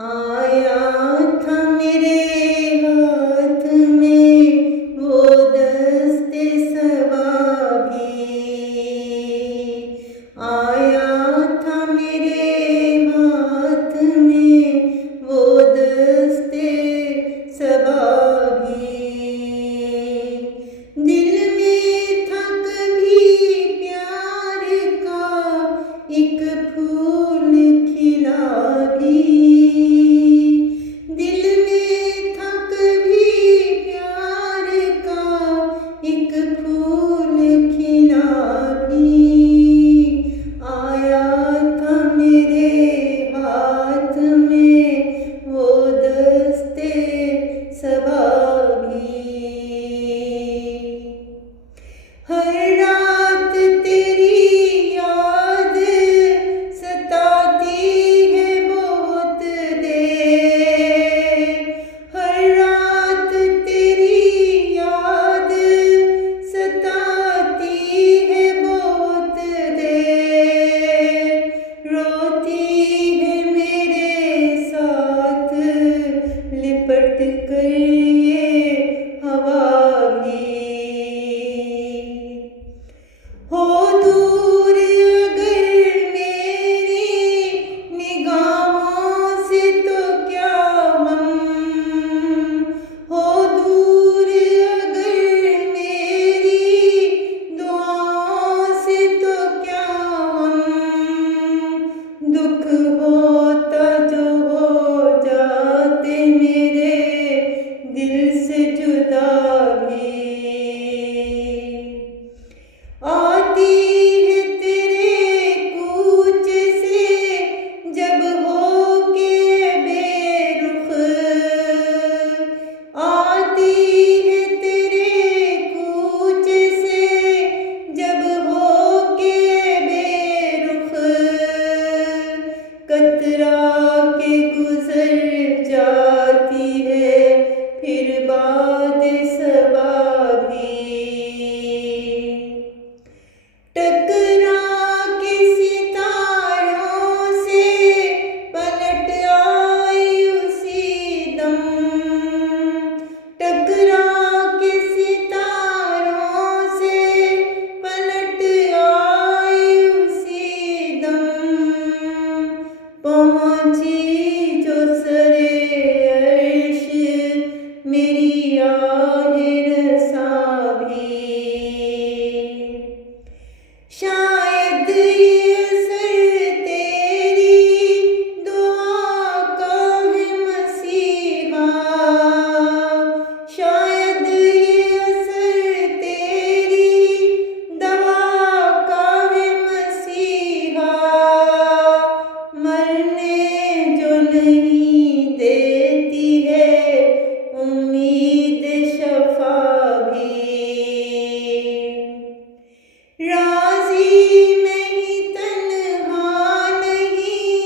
आया था मेरे हाथ में वो दस्ते सबा भी, आया था मेरे हाथ में वो दस्ते सबा भी। दिल में था कभी प्यार का एक फूल खिला भी, दिल में था कभी प्यार का एक फूल खिला भी। आया था मेरे हाथ में वो दस्ते सबा भी। हर रात तेरी याद सताती है बहुत देर, हर रात तेरी याद सताती है बहुत देर। रोती है मेरे साथ लिपट कर ये हवा भी। हो दूर अगर मेरी निगाहों से तो क्या गम, हो दूर अगर मेरी दुआओं से तो क्या गम। दुख होता जो हो जाते मेरे दिल से जुदा भी। आती है तेरे कूच से जब हो के बेरुख, आती है तेरे कूच से जब हो के बेरुख। कतरा के गुजर जाती है फिर बाद सबा भी। टकरा के सितारों से पलट आई उसी दम, टकरा के सितारों से पलट आई उसी दम। पहुंची जो सरे अर्श मेरी आहें रसा भी। शायद ये असर तेरी दुआ का है मसीहा, शायद ये असर तेरी दवा का है मसीहा। मरने जो नहीं देती है उम्मीद शफा भी। राज़ी नहीं तन्हा नहीं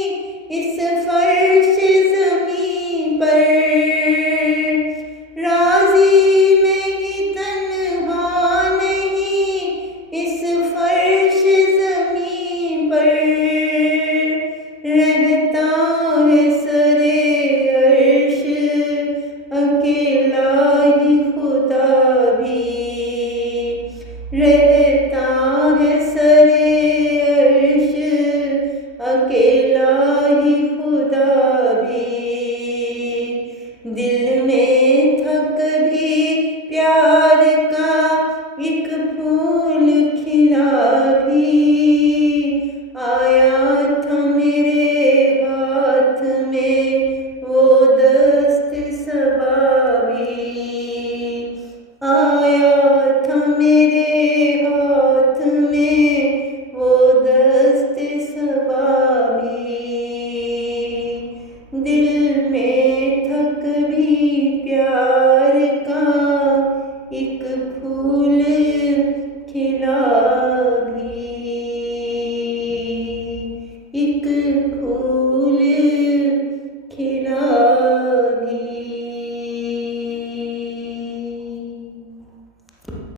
इस फर्श ज़मीं पर, राज़ी नहीं तन्हा नहीं इस फर्श ज़मीं पर। रहता है सरे अर्श अकेला ही खुदा भी, रहता है सरे अर्श अकेला ही खुदा भी। दिल में था कभी प्यार का एक फूल खिला भी। आया था मेरे हाथ में वो दस्त सबा भी, आया था मेरे हाथ में वो दस्त सबा भी। दिल में था कभी प्यार का एक फूल खिला भी, एक फूल